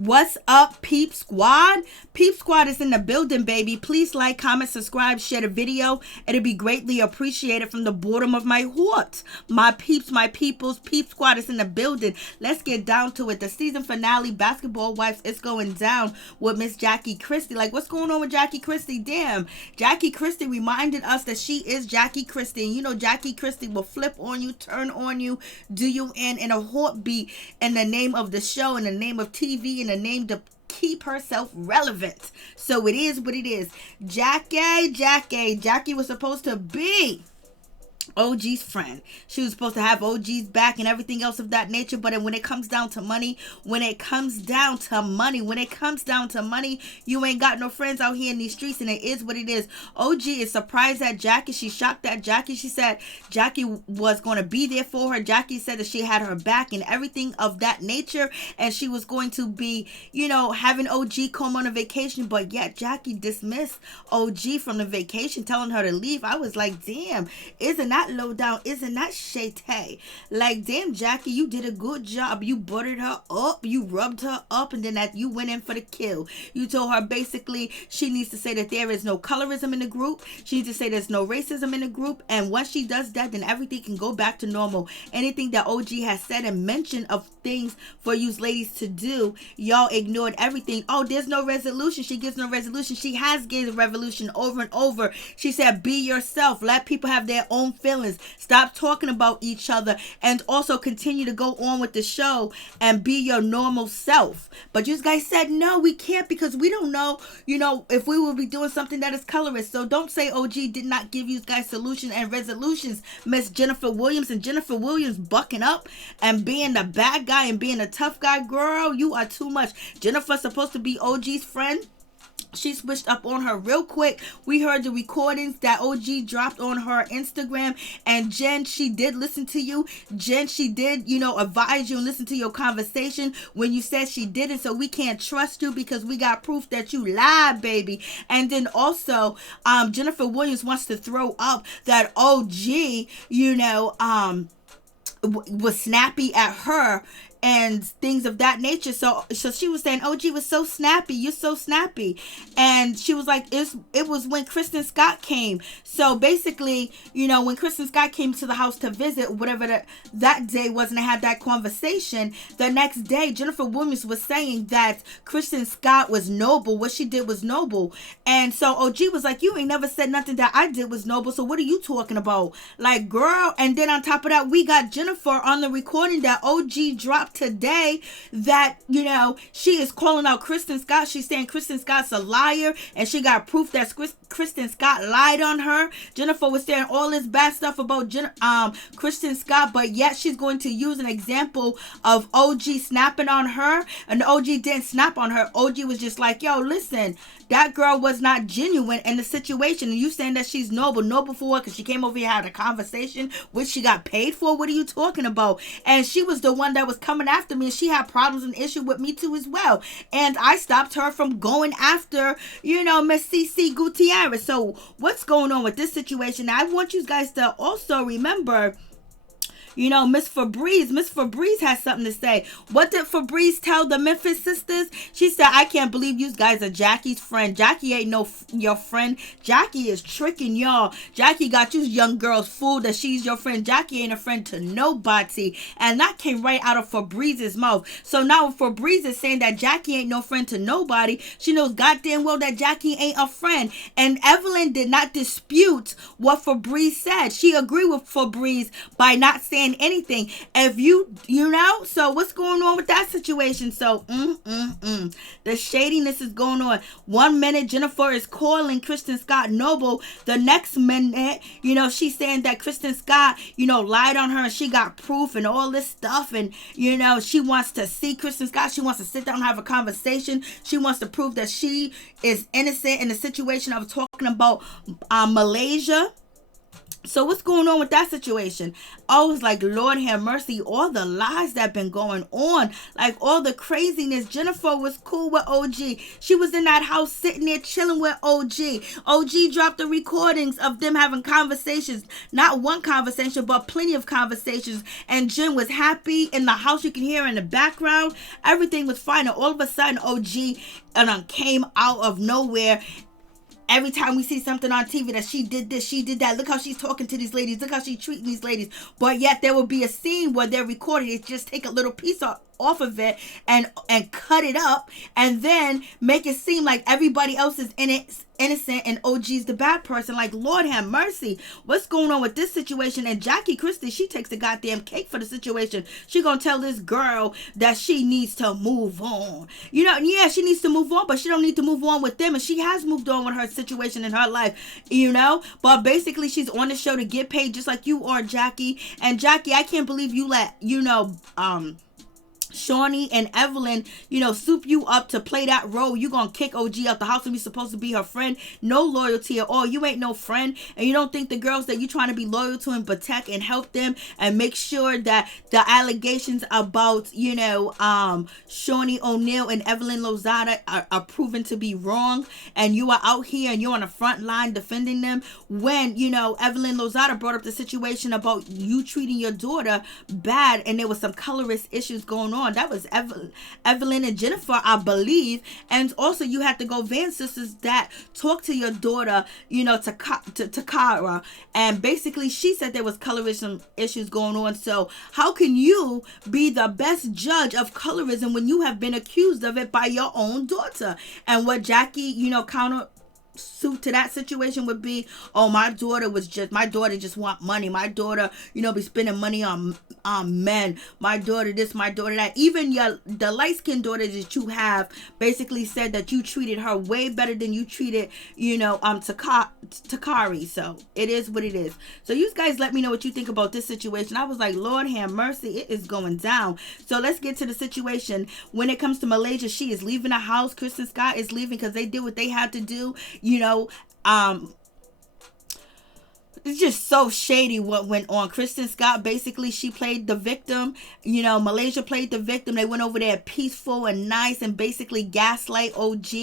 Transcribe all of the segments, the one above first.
What's up, Peep Squad? Peep Squad is in the building, baby. Please like, comment, subscribe, share the video. It'll be greatly appreciated from the bottom of my heart. My peeps, my peoples, Peep Squad is in the building. Let's get down to it. The season finale, Basketball Wives, is going down with Miss Jackie Christie. Like, what's going on with Jackie Christie? Damn. Jackie Christie reminded us that she is Jackie Christie. And you know, Jackie Christie will flip on you, turn on you, do you in a heartbeat in the name of the show, in the name of TV, in the name to keep herself relevant. So it is what it is. Jackie was supposed to be OG's friend. She was supposed to have OG's back and everything else of that nature. But when it comes down to money, you ain't got no friends out here in these streets, and it is what it is. OG is surprised at Jackie. She's shocked at Jackie. She said Jackie was going to be there for her. Jackie said that she had her back and everything of that nature, and she was going to be, having OG come on a vacation. But yet Jackie dismissed OG from the vacation, telling her to leave. I was like, damn, isn't that low down? Isn't that shitty? Like, damn, Jackie, you did a good job. You buttered her up, you rubbed her up, and then you went in for the kill. You told her basically she needs to say that there is no colorism in the group. She needs to say there's no racism in the group. And once she does that, then everything can go back to normal. Anything that OG has said and mentioned of things for you ladies to do, y'all ignored everything. Oh, there's no resolution. She gives no resolution. She has given a revolution over and over. She said, be yourself. Let people have their own feelings. Stop talking about each other, and also continue to go on with the show and be your normal self. But you guys said no, we can't, because we don't know, if we will be doing something that is colorist. So don't say OG did not give you guys solutions and resolutions. Miss Jennifer Williams, and Jennifer Williams bucking up and being the bad guy and being a tough guy. Girl, you are too much. Jennifer's supposed to be OG's friend. She switched up on her real quick. We heard the recordings that OG dropped on her Instagram. And Jen, she did listen to you. Jen, she did, advise you and listen to your conversation when you said she didn't. So we can't trust you because we got proof that you lied, baby. And then also, Jennifer Williams wants to throw up that OG, was snappy at her and things of that nature. So she was saying, OG was so snappy. You're so snappy. And she was like, it was when Kristen Scott came. So basically, when Kristen Scott came to the house to visit, whatever that day was, and they had that conversation, the next day, Jennifer Williams was saying that Kristen Scott was noble. What she did was noble. And so OG was like, you ain't never said nothing that I did was noble. So what are you talking about? Like, girl. And then on top of that, we got Jennifer on the recording that OG dropped today that she is calling out Kristen Scott. She's saying Kristen Scott's a liar, and she got proof that Kristen Scott lied on her. Jennifer was saying all this bad stuff about Kristen Scott, but yet she's going to use an example of OG snapping on her, and OG didn't snap on her. OG was just like, yo, listen, that girl was not genuine in the situation, and you saying that she's noble for what? Because she came over here, had a conversation, which she got paid for. What are you talking about? And she was the one that was coming after me, and she had problems and issue with me too as well, and I stopped her from going after Miss CC Gutierrez. So what's going on with this situation? Now, I want you guys to also remember Miss Febreze has something to say. What did Febreze tell the Memphis sisters? She said, I can't believe you guys are Jackie's friend. Jackie ain't your friend. Jackie is tricking y'all. Jackie got you young girls fooled that she's your friend. Jackie ain't a friend to nobody. And that came right out of Febreze's mouth. So now Febreze is saying that Jackie ain't no friend to nobody. She knows goddamn well that Jackie ain't a friend. And Evelyn did not dispute what Febreze said. She agreed with Febreze by not saying anything. If so what's going on with that situation? So the shadiness is going on. 1 minute Jennifer is calling Kristen Scott noble. The next minute, she's saying that Kristen Scott, lied on her, and she got proof and all this stuff, and she wants to see Kristen Scott. She wants to sit down and have a conversation. She wants to prove that she is innocent in the situation of talking about Malaysia. So what's going on with that situation? I was like, Lord have mercy, all the lies that been going on, like all the craziness. Jennifer was cool with OG. She was in that house sitting there chilling with OG. OG dropped the recordings of them having conversations. Not one conversation, but plenty of conversations. And Jen was happy in the house. You can hear in the background. Everything was fine. And all of a sudden, OG came out of nowhere. Every time we see something on TV that she did this, she did that. Look how she's talking to these ladies. Look how she's treating these ladies. But yet there will be a scene where they're recording it. Just take a little piece off of it and cut it up and then make it seem like everybody else is innocent and OG's the bad person. Like, Lord have mercy. What's going on with this situation? And Christie, she takes the goddamn cake for the situation. She gonna tell this girl that she needs to move on. You know, yeah, she needs to move on, but she don't need to move on with them. And she has moved on with her situation in her life, you know. But basically, she's on the show to get paid just like you are, Jackie. And Jackie, I can't believe you let, Shaunie and Evelyn, soup you up to play that role. You gonna kick OG out the house and be supposed to be her friend. No loyalty at all. You ain't no friend. And you don't think the girls that you trying to be loyal to and protect and help them and make sure that the allegations about, Shaunie O'Neal and Evelyn Lozada are proven to be wrong, and you are out here and you're on the front line defending them when, Evelyn Lozada brought up the situation about you treating your daughter bad and there was some colorist issues going on. That was Evelyn and Jennifer, I believe. And also you had to go Van sisters that talked to your daughter, to Kara. And basically she said there was colorism issues going on. So how can you be the best judge of colorism when you have been accused of it by your own daughter? And what Jackie, counter suit to that situation would be, my daughter just want money. My daughter, be spending money on men. My daughter this, my daughter that. Even the light-skinned daughter that you have basically said that you treated her way better than you treated, Takari. So it is what it is. So you guys let me know what you think about this situation. I was like, Lord have mercy, it is going down. So let's get to the situation. When it comes to Malaysia, she is leaving the house. Kristen Scott is leaving because they did what they had to do. It's just so shady what went on. Kristen Scott, basically, she played the victim. Malaysia played the victim. They went over there peaceful and nice and basically gaslight OG.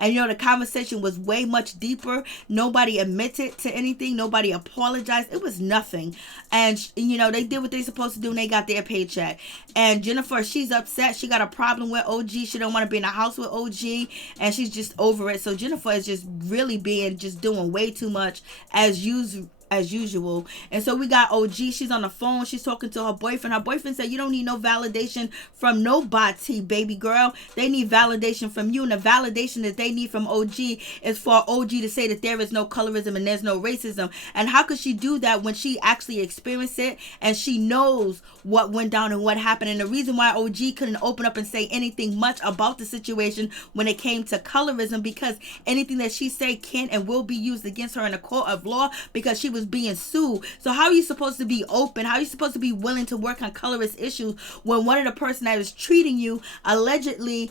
And, the conversation was way much deeper. Nobody admitted to anything. Nobody apologized. It was nothing. And, they did what they supposed to do and they got their paycheck. And Jennifer, she's upset. She got a problem with OG. She don't want to be in a house with OG. And she's just over it. So Jennifer is just really doing way too much as usual. And so we got OG. She's on the phone. She's talking to her boyfriend. Her boyfriend said, you don't need no validation from nobody, baby girl. They need validation from you. And the validation that they need from OG is for OG to say that there is no colorism and there's no racism. And how could she do that when she actually experienced it and she knows what went down and what happened? And the reason why OG couldn't open up and say anything much about the situation when it came to colorism, because anything that she say can and will be used against her in a court of law, because she was being sued. So how are you supposed to be open? How are you supposed to be willing to work on colorist issues when one of the person that is treating you allegedly,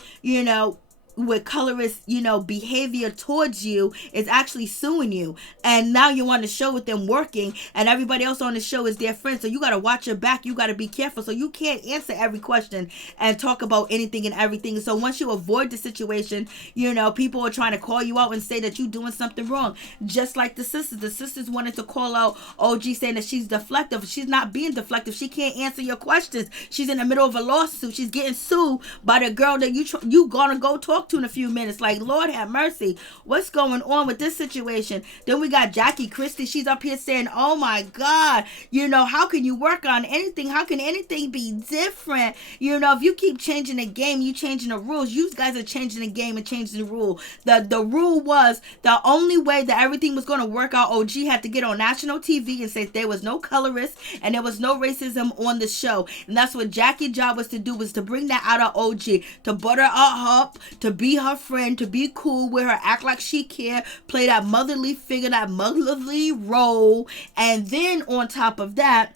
with colorist, behavior towards you is actually suing you? And now you're on the show with them working and everybody else on the show is their friend. So you got to watch your back. You got to be careful. So you can't answer every question and talk about anything and everything. So once you avoid the situation, people are trying to call you out and say that you're doing something wrong. Just like the sisters wanted to call out OG saying that she's deflective. She's not being deflective. She can't answer your questions. She's in the middle of a lawsuit. She's getting sued by the girl that you gonna go talk to in a few minutes. Like, Lord have mercy, what's going on with this situation? Then we got Christie. She's up here saying, oh my God, how can you work on anything? How can anything be different? If you keep changing the game, you changing the rules. You guys are changing the game and changing the rule. The rule was the only way that everything was going to work out, OG had to get on national TV and say there was no colorist and there was no racism on the show. And that's what Jackie's job was to do, was to bring that out of OG, to butter her up, to be her friend, to be cool with her, act like she care, play that motherly figure, that motherly role. And then on top of that,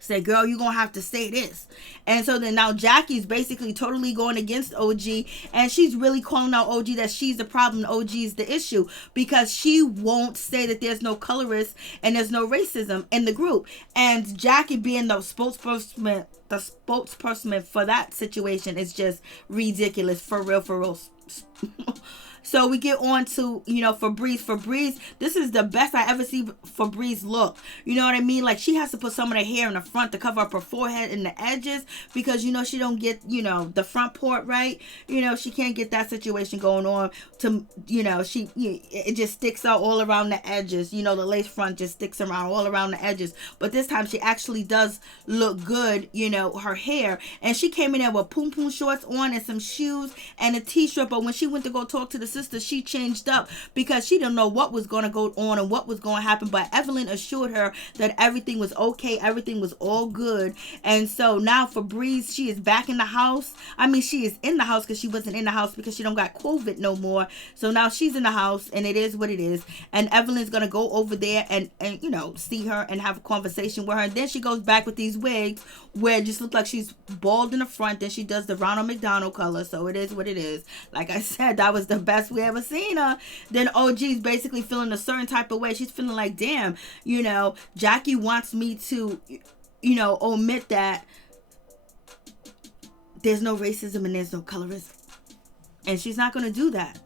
Say, girl, you're gonna have to say this. And so then now Jackie's basically totally going against OG, and she's really calling out OG that she's the problem, OG is the issue, because she won't say that there's no colorist and there's no racism in the group. And Jackie being the spokesperson for that situation is just ridiculous, for real. So we get on to, Febreze. Febreze, this is the best I ever see Febreze look. You know what I mean? Like, she has to put some of the hair in the front to cover up her forehead and the edges, because, she don't get, the front part right. She can't get that situation going on to, it just sticks out all around the edges. The lace front just sticks around all around the edges. But this time she actually does look good, her hair. And she came in there with poom shorts on and some shoes and a t-shirt. But when she went to go talk to the sister, she changed up because she didn't know what was going to go on and what was going to happen. But Evelyn assured her that everything was okay, everything was all good. And so now Febreze, she is back in the house. I mean, she is in the house because she wasn't in the house because she don't got COVID no more. So now she's in the house, and it is what it is. And Evelyn's going to go over there and see her and have a conversation with her. And then she goes back with these wigs where it just looks like she's bald in the front. Then she does the Ronald McDonald color. So it is what it is. Like I said, that was the best we ever seen her. Then OG's basically feeling a certain type of way. She's feeling like, damn, Jackie wants me to, omit that there's no racism and there's no colorism. And she's not going to do that.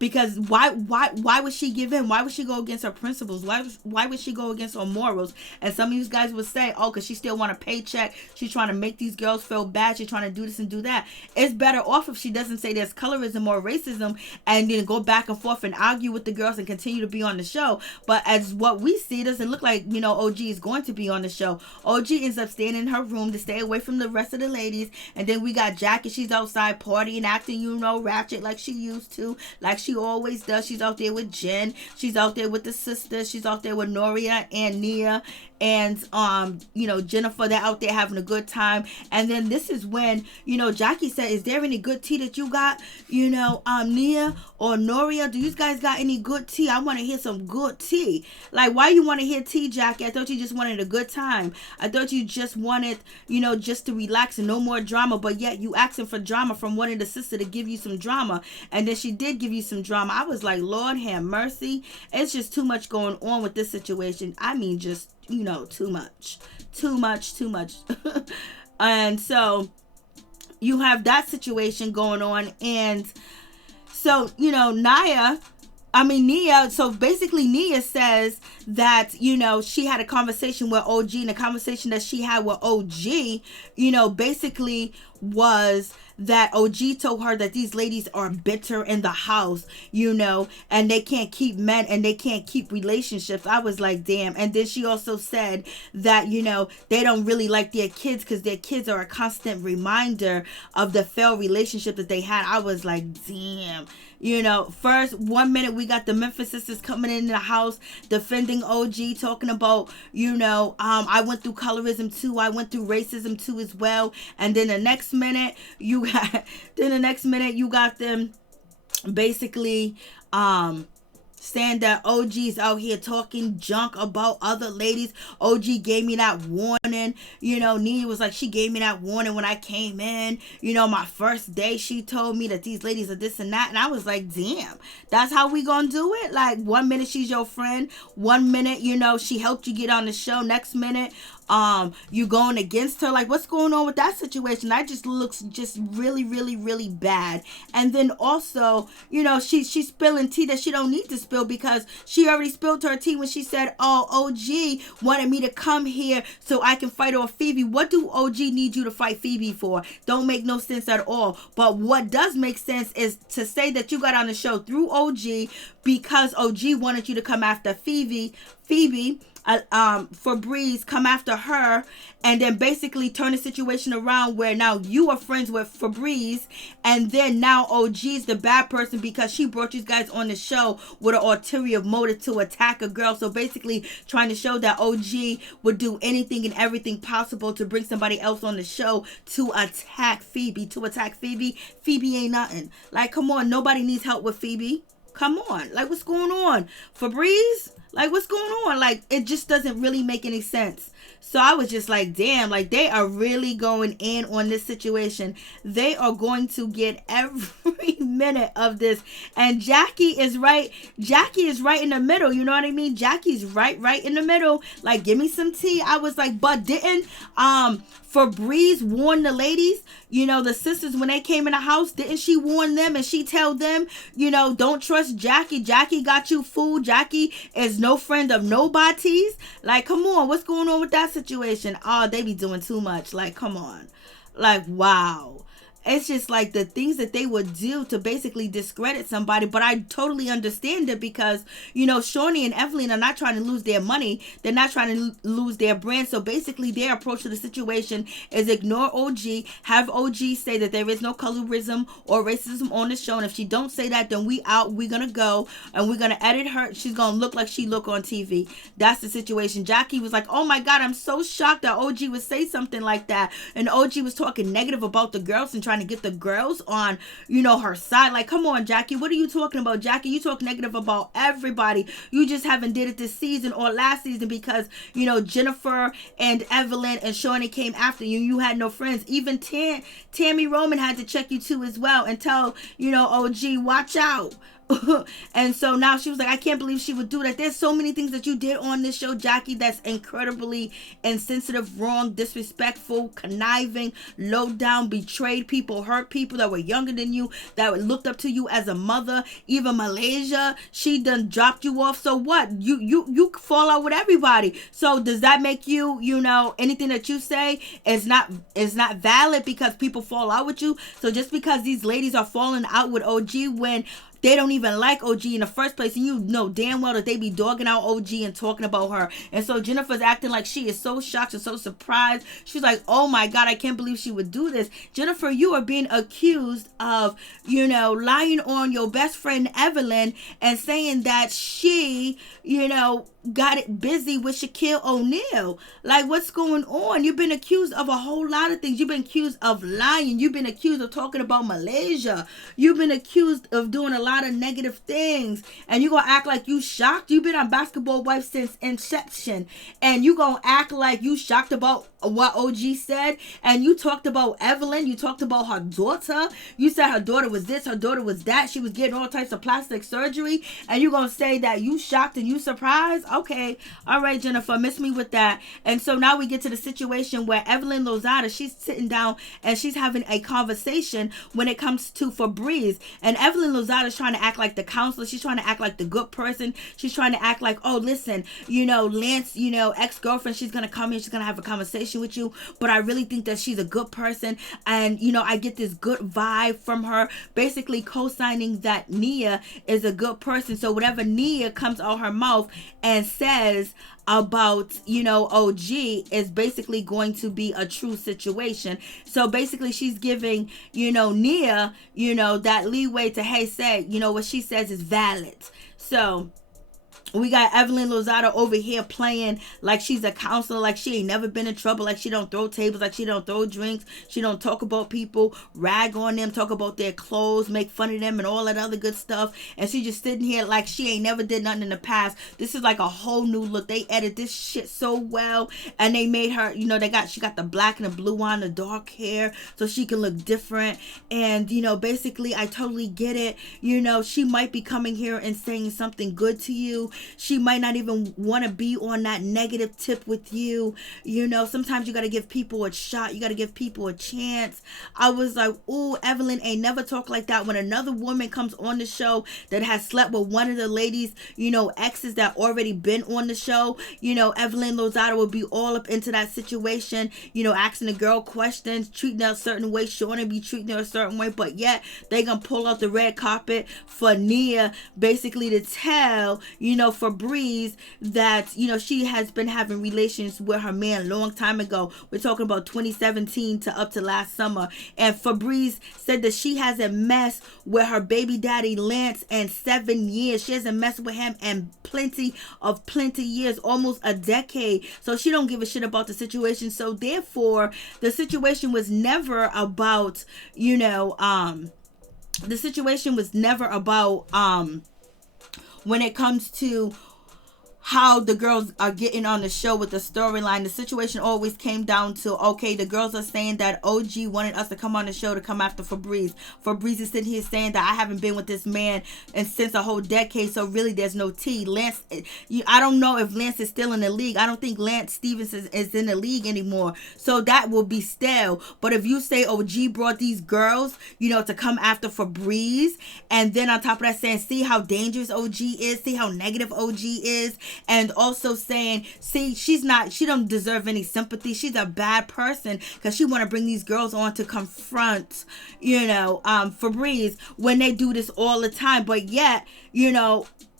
Because why would she give in? Why would she go against her principles? Why would she go against her morals? And some of you guys would say, oh, because she still want a paycheck. She's trying to make these girls feel bad. She's trying to do this and do that. It's better off if she doesn't say there's colorism or racism and then go back and forth and argue with the girls and continue to be on the show. But as what we see, it doesn't look like, OG is going to be on the show. OG ends up staying in her room to stay away from the rest of the ladies. And then we got Jackie. She's outside partying, acting, ratchet like she used to, like she always does. She's out there with Jen. She's out there with the sisters. She's out there with Noria and Nia and Jennifer. They're out there having a good time. And then this is when Jackie said, is there any good tea that you got, Nia or Noria? Do you guys got any good tea? I want to hear some good tea. Like, why you want to hear tea, Jackie? I thought you just wanted a good time. I thought you just wanted just to relax and no more drama. But yet you asking for drama from one of the sisters to give you some drama. And then she did give you some drama. I was like, Lord have mercy. It's just too much going on with this situation. I mean, just too much. And so you have that situation going on. And so Nia, so basically Nia says that, she had a conversation with OG, and the conversation that she had with OG, basically was that OG told her that these ladies are bitter in the house, and they can't keep men and they can't keep relationships. I was like, damn. And then she also said that, they don't really like their kids because their kids are a constant reminder of the failed relationship that they had. I was like, damn. First, 1 minute we got the Memphis sisters coming in the house defending OG, talking about, I went through colorism too, I went through racism too as well. And then the next minute you got them basically saying that OG's out here talking junk about other ladies. OG gave me that warning. Nia was like, she gave me that warning when I came in. My first day, she told me that these ladies are this and that. And I was like, damn, that's how we gonna do it? Like, 1 minute she's your friend. 1 minute, she helped you get on the show. Next minute, you going against her. Like, what's going on with that situation? That just looks just really, really, really bad. And then also, she's spilling tea that she don't need to spill, because she already spilled her tea when she said, oh, OG wanted me to come here so I can fight off Feby. What do OG need you to fight Feby for? Don't make no sense at all. But what does make sense is to say that you got on the show through OG because OG wanted you to come after Feby, Febreze, come after her, and then basically turn the situation around where now you are friends with Febreze, and then now OG's the bad person because she brought you guys on the show with an ulterior motive to attack a girl. So basically trying to show that OG would do anything and everything possible to bring somebody else on the show to attack Feby. Feby ain't nothing. Like, come on, nobody needs help with Feby. Come on. Like, what's going on? Febreze? Like, what's going on? Like, it just doesn't really make any sense. So I was just like, damn, like, they are really going in on this situation. They are going to get every minute of this. And Jackie is right. Jackie is right in the middle. You know what I mean? Jackie's right in the middle. Like, give me some tea. I was like, but didn't Febreze warn the ladies? You know, the sisters, when they came in the house, didn't she warn them and she tell them, you know, don't trust Jackie. Jackie got you fooled. Jackie is no friend of nobody's. Like, come on. What's going on with that situation? Oh, they be doing too much. Like, come on. Like, wow. It's just like the things that they would do to basically discredit somebody. But I totally understand it because, you know, Shaunie and Evelyn are not trying to lose their money. They're not trying to lose their brand. So basically their approach to the situation is ignore OG, have OG say that there is no colorism or racism on the show. And if she don't say that, then we out. We're going to go and we're going to edit her. She's going to look like she look on TV. That's the situation. Jackie was like, oh my God, I'm so shocked that OG would say something like that. And OG was talking negative about the girls and trying to get the girls on, you know, her side. Like, come on, Jackie, what are you talking about? Jackie, you talk negative about everybody. You just haven't did it this season or last season because, you know, Jennifer and Evelyn and Shaunie came after you. You had no friends. Even Tammy Roman had to check you too as well and tell, you know, OG, watch out. And so now she was like, I can't believe she would do that. There's so many things that you did on this show, Jackie, that's incredibly insensitive, wrong, disrespectful, conniving, low down, betrayed people, hurt people that were younger than you, that looked up to you as a mother. Even Malaysia, she done dropped you off. So what? You fall out with everybody. So does that make you, you know, anything that you say is not valid because people fall out with you? So just because these ladies are falling out with OG when they don't even like OG in the first place, and you know damn well that they be dogging out OG and talking about her. And so Jennifer's acting like she is so shocked and so surprised. She's like, oh my God, I can't believe she would do this. Jennifer, you are being accused of, you know, lying on your best friend Evelyn and saying that she, you know, got it busy with Shaquille O'Neal. Like, what's going on? You've been accused of a whole lot of things. You've been accused of lying. You've been accused of talking about Malaysia. You've been accused of doing a lot of negative things. And you gonna act like you shocked? You've been on Basketball Wife since inception. And you gonna act like you shocked about what OG said? And you talked about Evelyn. You talked about her daughter. You said her daughter was this, her daughter was that. She was getting all types of plastic surgery. And you gonna say that you shocked and you surprised? Okay, all right, Jennifer, miss me with that. And so now we get to the situation where Evelyn Lozada, she's sitting down and she's having a conversation when it comes to Febreze. And Evelyn Lozada is trying to act like the counselor. She's trying to act like the good person. She's trying to act like, oh, listen, you know, Lance, you know, ex-girlfriend, she's going to come here. She's going to have a conversation with you. But I really think that she's a good person. And, you know, I get this good vibe from her, basically co-signing that Nia is a good person. So whatever Nia comes out her mouth and says about, you know, OG is basically going to be a true situation. So basically she's giving, you know, Nia, you know, that leeway to, hey, say, you know, what she says is valid. So we got Evelyn Lozada over here playing like she's a counselor, like she ain't never been in trouble, like she don't throw tables, like she don't throw drinks, she don't talk about people, rag on them, talk about their clothes, make fun of them and all that other good stuff. And she just sitting here like she ain't never did nothing in the past. This is like a whole new look. They edited this shit so well, and they made her, you know, she got the black and the blue on, the dark hair, so she can look different. And, you know, basically I totally get it. You know, she might be coming here and saying something good to you. She might not even want to be on that negative tip with you. You know, sometimes you got to give people a shot. You got to give people a chance. I was like, ooh, Evelyn ain't never talk like that. When another woman comes on the show that has slept with one of the ladies, you know, exes that already been on the show, you know, Evelyn Lozada will be all up into that situation, you know, asking the girl questions, treating her a certain way, Shaunie be treating her a certain way, but yet they gonna pull out the red carpet for Nia basically to tell, you know, Febreze that, you know, she has been having relations with her man a long time ago. We're talking about 2017 to up to last summer. And Febreze said that she hasn't messed with her baby daddy Lance in 7 years. She hasn't messed with him in plenty years, almost a decade. So she don't give a shit about the situation. So therefore, the situation was never about, you know, the situation was never about when it comes to how the girls are getting on the show with the storyline, the situation always came down to, okay, the girls are saying that OG wanted us to come on the show to come after Febreze. Febreze is sitting here saying that I haven't been with this man and since a whole decade, so really there's no tea. Lance, I don't know if Lance is still in the league. I don't think Lance Stevens is in the league anymore, so that will be stale. But if you say OG brought these girls, to come after Febreze, and then on top of that saying, see how dangerous OG is, see how negative OG is, and also saying, see, she don't deserve any sympathy. She's a bad person because she want to bring these girls on to confront, Febreze, when they do this all the time. But yet,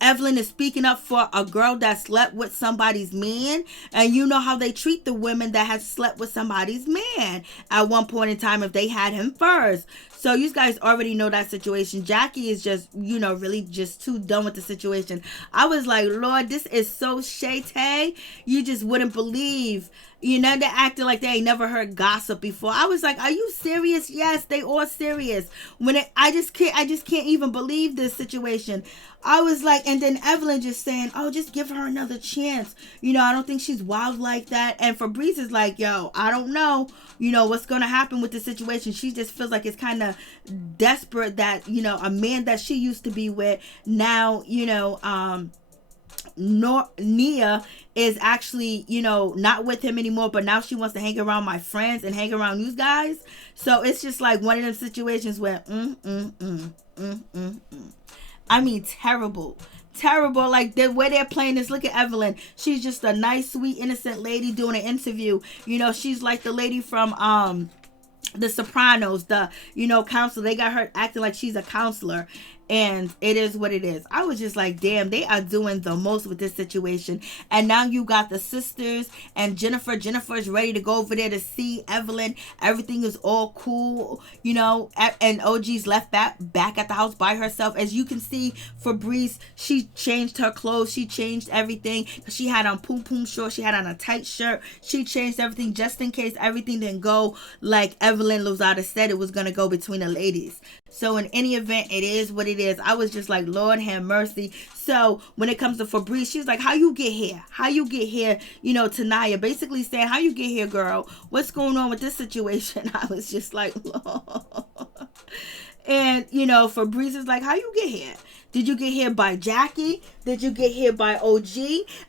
Evelyn is speaking up for a girl that slept with somebody's man, and you know how they treat the women that have slept with somebody's man at one point in time if they had him first. So you guys already know that situation. Jackie is just, really just too done with the situation. I was like, Lord, this is so shady. You just wouldn't believe. They're acting like they ain't never heard gossip before. I was like, are you serious? Yes, they all serious. I just can't even believe this situation. I was like, and then Evelyn just saying, oh, just give her another chance. I don't think she's wild like that. And Febreze is like, yo, I don't know, what's going to happen with the situation. She just feels like it's kind of desperate that, a man that she used to be with now, Nia is actually, not with him anymore, but now she wants to hang around my friends and hang around you guys. So it's just like one of them situations where, I mean, terrible. Like the way they're playing this. Look at Evelyn. She's just a nice, sweet, innocent lady doing an interview. She's like the lady from The Sopranos, the counselor. They got her acting like she's a counselor, and it is what it is. I was just like, damn, they are doing the most with this situation. And now you got the sisters and Jennifer is ready to go over there to see Evelyn. Everything is all cool, and OG's left back at the house by herself. As you can see, Febreze, she changed her clothes, she changed everything. She had on poom shorts, she had on a tight shirt. She changed everything just in case everything didn't go like Evelyn Lozada said it was going to go between the ladies. So in any event, it is what it is. I was just like, Lord have mercy. So when it comes to Febreze, she's like, how you get here? To Nia, basically saying, how you get here, girl? What's going on with this situation? I was just like, Lord. And, Febreze is like, how you get here? Did you get here by Jackie? Did you get here by OG?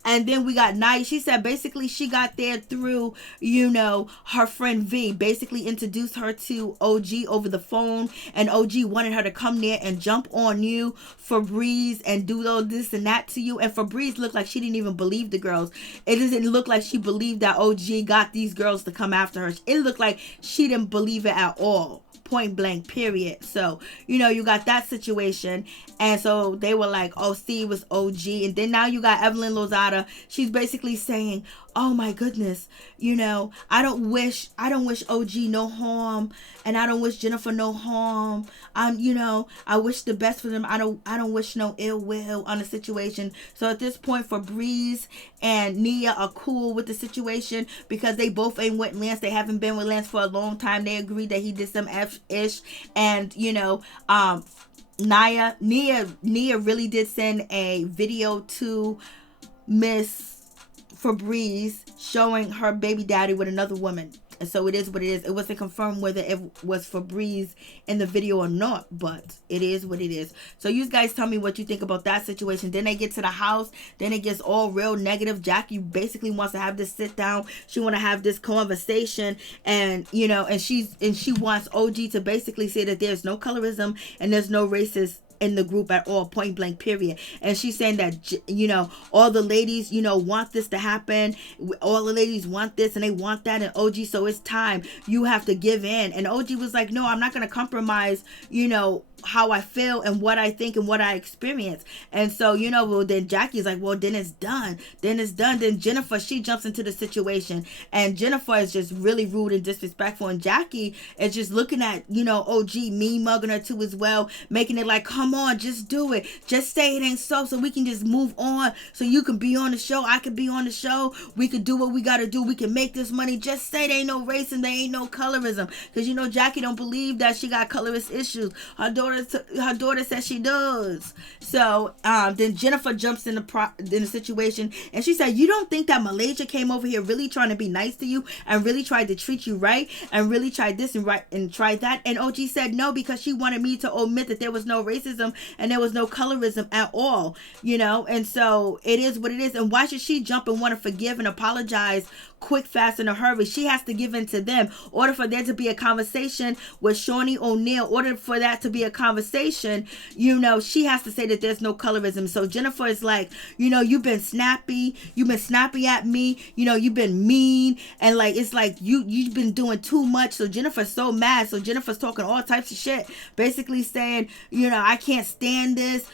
And then we got Nia. She said basically she got there through, her friend V. Basically introduced her to OG over the phone. And OG wanted her to come there and jump on you, Febreze, and do all this and that to you. And Febreze looked like she didn't even believe the girls. It didn't look like she believed that OG got these girls to come after her. It looked like she didn't believe it at all. Point blank, period. So, you got that situation. And so they were like, oh, see, it was OG. And then now you got Evelyn Lozada. She's basically saying, oh my goodness, I don't wish OG no harm, and I don't wish Jennifer no harm. I wish the best for them. I don't wish no ill will on the situation. So at this point, Febreze and Nia are cool with the situation because they both ain't with Lance. They haven't been with Lance for a long time. They agreed that he did some F-ish, and Nia really did send a video to Miss Febreze showing her baby daddy with another woman. And so it is what it is. It wasn't confirmed whether it was Febreze in the video or not, but it is what it is. So you guys tell me what you think about that situation. Then they get to the house. Then it gets all real negative. Jackie basically wants to have this sit down. She want to have this conversation, and and she wants OG to basically say that there's no colorism and there's no racist in the group at all, point blank, period. And she's saying that all the ladies want this to happen, all the ladies want this and they want that, and OG, so it's time, you have to give in. And OG was like, no, I'm not going to compromise how I feel and what I think and what I experience. And so well, then Jackie's like, well, then it's done. Then Jennifer, she jumps into the situation, and Jennifer is just really rude and disrespectful, and Jackie is just looking at OG, me mugging her too as well, making it like, come on, just do it. Just say it ain't so we can just move on. So you can be on the show. I can be on the show. We can do what we got to do. We can make this money. Just say there ain't no racism. There ain't no colorism. Because, Jackie don't believe that she got colorist issues. Her daughter says she does. So then Jennifer jumps in the situation, and she said, you don't think that Malaysia came over here really trying to be nice to you and really tried to treat you right and really tried this and tried that? And OG said no, because she wanted me to admit that there was no racism and there was no colorism at all, and so it is what it is. And why should she jump and want to forgive and apologize quick, fast, in a hurry? She has to give in to them. Order for there to be a conversation with Shaunie O'Neal, order for that to be a conversation, she has to say that there's no colorism. So Jennifer is like, you've been snappy at me, you've been mean, and like it's like you've been doing too much. So Jennifer's so mad. So Jennifer's talking all types of shit, basically saying, I can't stand this.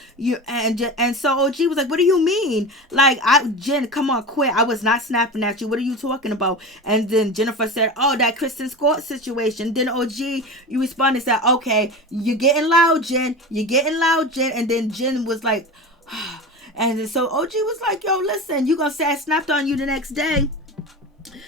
And so OG was like, what do you mean? Like, Jen, come on, quit. I was not snapping at you. What are you talking about? And then Jennifer said, oh, that Kristen Scott situation. Then OG, you responded and said, okay, you're getting loud, Jen. And then Jen was like, and then so OG was like, yo, listen, you gonna say I snapped on you the next day?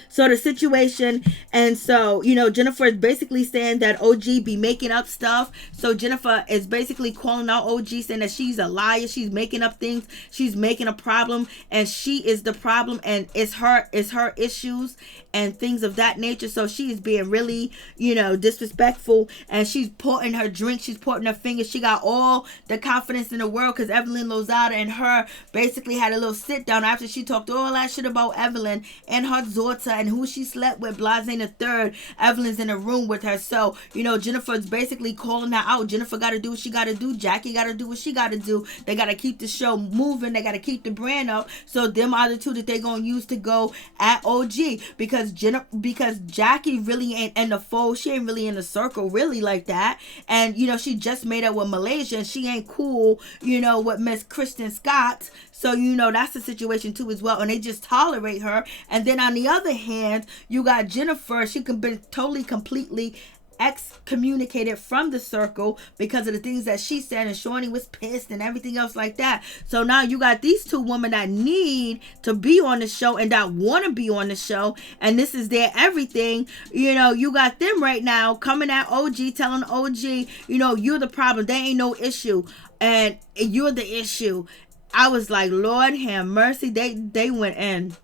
So the situation, and so, Jennifer is basically saying that OG be making up stuff. So Jennifer is basically calling out OG, saying that she's a liar. She's making up things. She's making a problem, and she is the problem, and it's her issues and things of that nature. So she is being really, disrespectful, and she's pouring her drink. She's pointing her fingers. She got all the confidence in the world because Evelyn, Lozada, and her basically had a little sit down after she talked all that shit about Evelyn and her daughter and who she slept with, Maryjanetv. Evelyn's in a room with her. So, Jennifer's basically calling her out. Jennifer got to do what she got to do. Jackie got to do what she got to do. They got to keep the show moving. They got to keep the brand up. So them are the two that they going to use to go at OG, because Jackie really ain't in the fold. She ain't really in the circle really like that. And, she just made up with Malaysia, and she ain't cool, with Miss Kristen Scott. So, that's the situation too as well. And they just tolerate her. And then on the other hand, you got Jennifer. She can be totally, completely excommunicated from the circle because of the things that she said, and Shaunie was pissed and everything else like that. So now you got these two women that need to be on the show and that want to be on the show, and this is their everything. You got them right now coming at OG, telling OG, you're the problem. There ain't no issue, and you're the issue. I was like, Lord have mercy. They went in.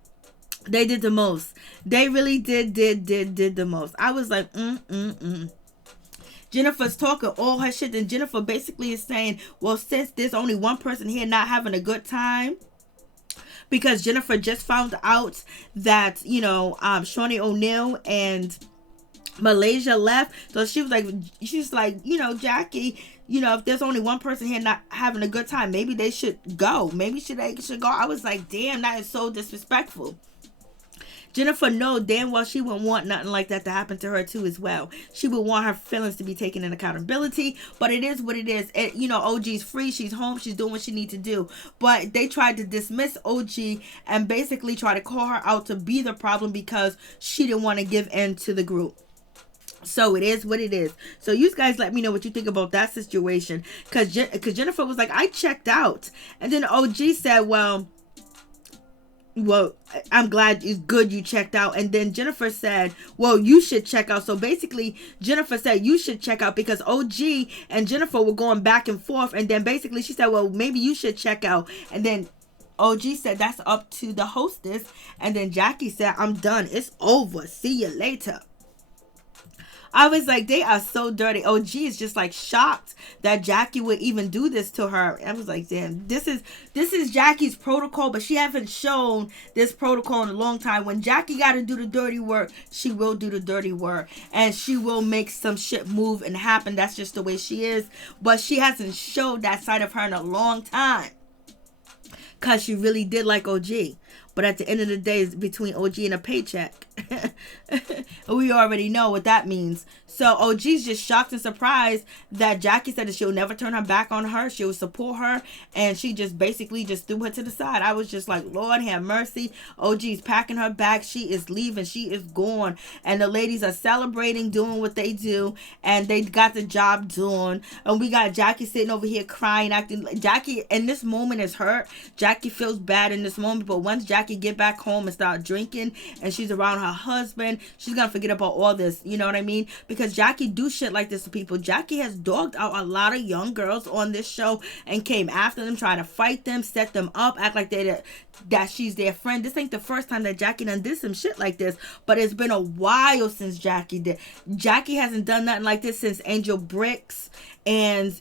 They did the most. They really did the most. I was like, Jennifer's talking all her shit, and Jennifer basically is saying, well, since there's only one person here not having a good time, because Jennifer just found out that, Shaunie O'Neal and Malaysia left. So she's like, Jackie, if there's only one person here not having a good time, maybe they should go. Maybe they should go. I was like, damn, that is so disrespectful. Jennifer know damn well she wouldn't want nothing like that to happen to her too as well. She would want her feelings to be taken in accountability, but it is what it is. OG's free. She's home. She's doing what she needs to do. But they tried to dismiss OG and basically try to call her out to be the problem because she didn't want to give in to the group. So it is what it is. So you guys let me know what you think about that situation. Because Jennifer was like, I checked out. And then OG said, well, I'm glad it's good you checked out. And then Jennifer said, well, you should check out. So basically Jennifer said you should check out because OG and Jennifer were going back and forth. And then basically she said, well, maybe you should check out. And then OG said that's up to the hostess. And then Jackie said, I'm done. It's over. See you later. I was like, they are so dirty. OG is just like shocked that Jackie would even do this to her. I was like, damn, this is Jackie's protocol, but she haven't shown this protocol in a long time. When Jackie got to do the dirty work, she will do the dirty work, and she will make some shit move and happen. That's just the way she is. But she hasn't showed that side of her in a long time, because she really did like OG. But at the end of the day, it's between OG and a paycheck. We already know what that means. So OG's just shocked and surprised that Jackie said that she'll never turn her back on her. She'll support her. And she just basically just threw her to the side. I was just like, Lord have mercy. OG's packing her back. She is leaving. She is gone. And the ladies are celebrating, doing what they do. And they got the job done. And we got Jackie sitting over here crying, acting like Jackie in this moment is hurt. Jackie feels bad in this moment. But once Jackie get back home and start drinking and she's around her husband, she's gonna forget about all this. You know what I mean? Because Jackie do shit like this to people. Jackie has dogged out a lot of young girls on this show and came after them, trying to fight them, set them up, act like that she's their friend. This ain't the first time that Jackie done did some shit like this, but it's been a while since Jackie did. Jackie hasn't done nothing like this since Angel Bricks and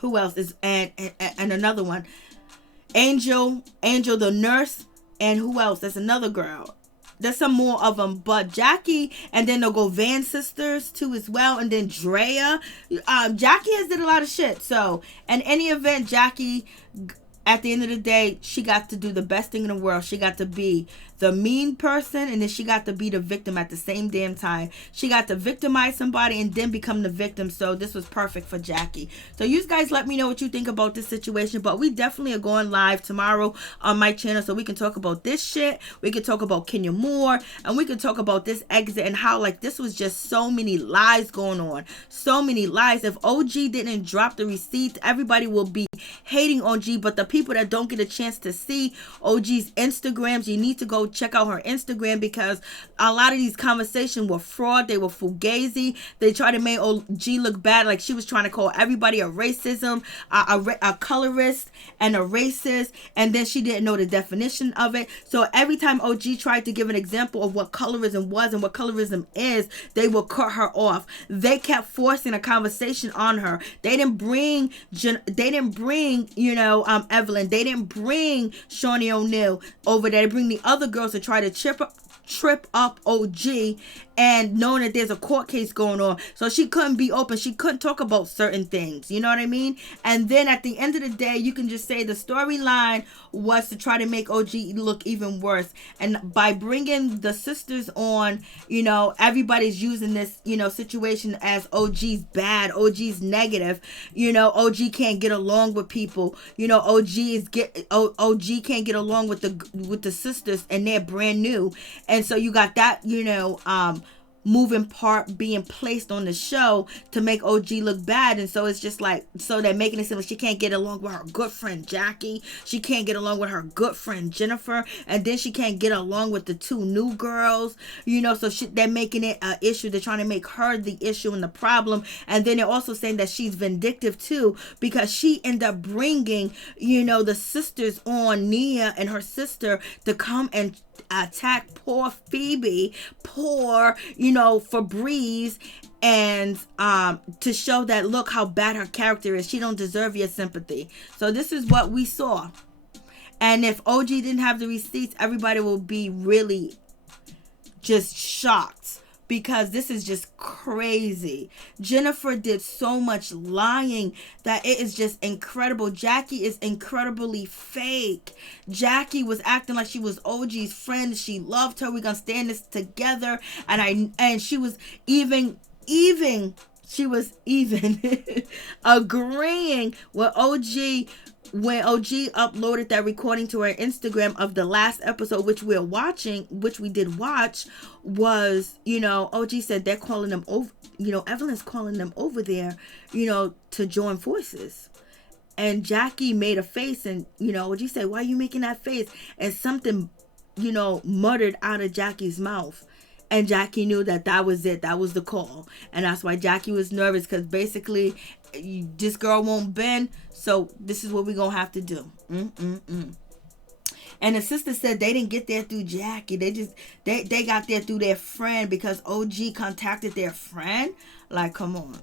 who else is and another one, Angel the nurse, and who else? There's another girl. There's some more of them, but Jackie, and then they'll go Van Sisters too as well, and then Drea. Jackie has did a lot of shit. So, in any event, Jackie, at the end of the day, she got to do the best thing in the world. She got to be the mean person, and then she got to be the victim at the same damn time. She got to victimize somebody and then become the victim. So this was perfect for Jackie. So you guys let me know what you think about this situation. But we definitely are going live tomorrow on my channel so we can talk about this shit. We can talk about Kenya Moore, and we can talk about this exit and how like this was just so many lies going on. So many lies. If OG didn't drop the receipts, everybody will be hating OG. But the people that don't get a chance to see OG's Instagrams, you need to go check out her Instagram, because a lot of these conversations were fraud. They were fugazi. They tried to make OG look bad, like she was trying to call everybody a racism, a colorist, and a racist, and then she didn't know the definition of it. So every time OG tried to give an example of what colorism was and what colorism is, they would cut her off. They kept forcing a conversation on her. They didn't bring Evelyn. They didn't bring Shaunie O'Neal over there. They bring the other girls to try to trip up OG, and knowing that there's a court case going on, so she couldn't be open. She couldn't talk about certain things, you know what I mean? And then at the end of the day, you can just say the storyline was to try to make OG look even worse. And by bringing the sisters on, everybody's using this situation as OG's bad, OG's negative. OG can't get along with people. OG can't get along with the sisters, and they're brand new. And so you got that, moving part being placed on the show to make OG look bad. And so it's just like, so they're making it seem like she can't get along with her good friend Jackie. She can't get along with her good friend Jennifer. And then she can't get along with the two new girls, so they're making it an issue. They're trying to make her the issue and the problem. And then they're also saying that she's vindictive too, because she ended up bringing, the sisters on, Nia and her sister, to come and attack poor Feby, poor Febreze, and to show that look how bad her character is. She don't deserve your sympathy. So this is what we saw. And if OG didn't have the receipts, everybody will be really just shocked, because this is just crazy. Jennifer did so much lying that it is just incredible. Jackie is incredibly fake. Jackie was acting like she was OG's friend. She loved her. We're gonna stand this together. And she was even agreeing with OG when OG uploaded that recording to her Instagram of the last episode, which we did watch, was, OG said they're calling them over, Evelyn's calling them over there, to join forces. And Jackie made a face, and, OG said, why are you making that face? And something, muttered out of Jackie's mouth. And Jackie knew that was it. That was the call. And that's why Jackie was nervous, because basically this girl won't bend. So this is what we're going to have to do. And the sister said they didn't get there through Jackie. They got there through their friend, because OG contacted their friend. Like, come on.